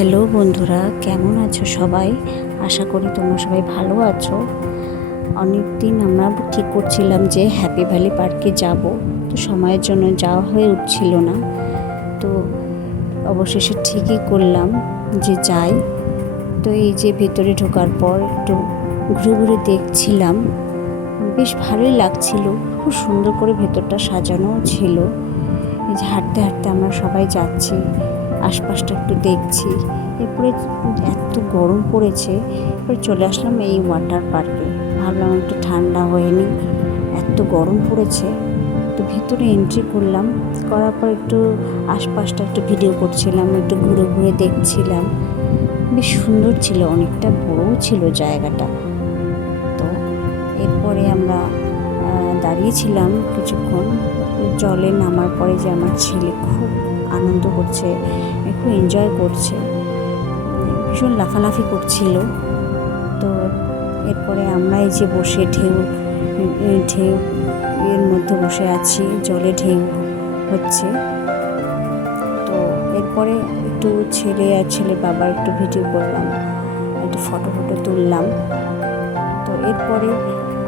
Hello বন্ধুরা, কেমন আছো সবাই? আশা করি তোমরা সবাই ভালো আছো। অনেক দিন আমরা ঠিক করছিলাম যে হ্যাপি ভ্যালি পার্কে যাব, তো সময়ের জন্য যাওয়া হয়ে উঠছিল না। তো অবশেষে ঠিকই করলাম যে যাই। তো এই যে ভেতরে ঢোকার পর একটু ঘুরে ঘুরে দেখছিলাম, বেশ ভালোই লাগছিল। খুব সুন্দর করে ভেতরটা সাজানো ছিল। এই যে হাঁটতে হাঁটতে আমরা সবাই যাচ্ছি, আশপাশটা একটু দেখছি। এরপরে এত গরম পড়েছে, এরপরে চলে আসলাম এই ওয়াটার পার্কে। ভাবলাম একটু ঠান্ডা হয়নি, এত গরম পড়েছে। তো ভিতরে এন্ট্রি করলাম, করার পর একটু আশপাশটা একটু ভিডিও করছিলাম, একটু ঘুরে ঘুরে দেখছিলাম। বেশ সুন্দর ছিল, অনেকটা বড়ও ছিল জায়গাটা। তো এরপরে আমরা দাঁড়িয়েছিলাম কিছুক্ষণ। জলে নামার পরে যে আমার ছেলে খুব আনন্দ করছে, খুব এনজয় করছে, ভীষণ লাফালাফি করছিল। তো এরপরে আমরা এই যে বসে ঢেউ এর মধ্যে বসে আছি, জলে ঢেউ হচ্ছে। তো এরপরে একটু ছেলে আর ছেলের বাবার একটু ভিডিও করলাম, একটু ফটো তুললাম। তো এরপরে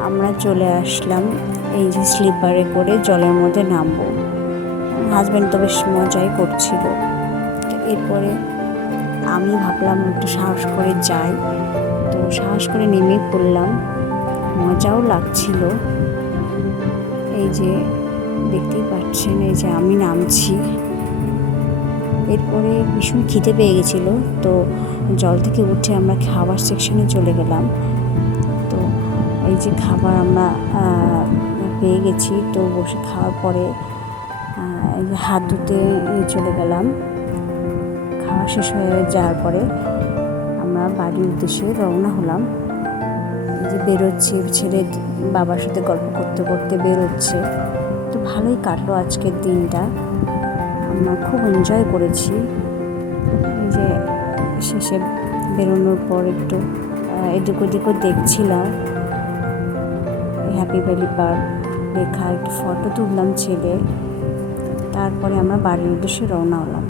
আমরা চলে আসলাম এই যে স্লিপারে করে জলের মধ্যে নামবো। হাজব্যান্ড তো বেশ মজাই করছিল। এরপরে আমি ভাবলাম একটু সাহস করে যাই, তো সাহস করে নেমে পড়লাম। মজাও লাগছিল। এই যে দেখতেই পাচ্ছেন, এই যে আমি নামছি। এরপরে ভীষণ খিদে পেয়ে গেছিলো, তো জল থেকে উঠে আমরা খাবার সেকশনে চলে গেলাম। তো এই যে খাবার আমরা পেয়ে গেছি, তো বসে খাওয়ার পরে হাত ধুতে চলে গেলাম। খাওয়া শেষ হয়ে যাওয়ার পরে আমরা বাড়ির উদ্দেশ্যে রওনা হলাম। যে বেরোচ্ছি, ছেলে বাবার সাথে গল্প করতে করতে বেরোচ্ছে। তো ভালোই কাটলো আজকের দিনটা, আমরা খুব এনজয় করেছি। যে শেষে বেরোনোর পর একটু এদিক ওদিকও দেখছিলাম, হ্যাপি ভ্যালি পার্ক লেখা, একটু ফটো তুললাম ছেলে। তারপরে আমরা বাড়ির উদ্দেশ্যে রওনা হলাম।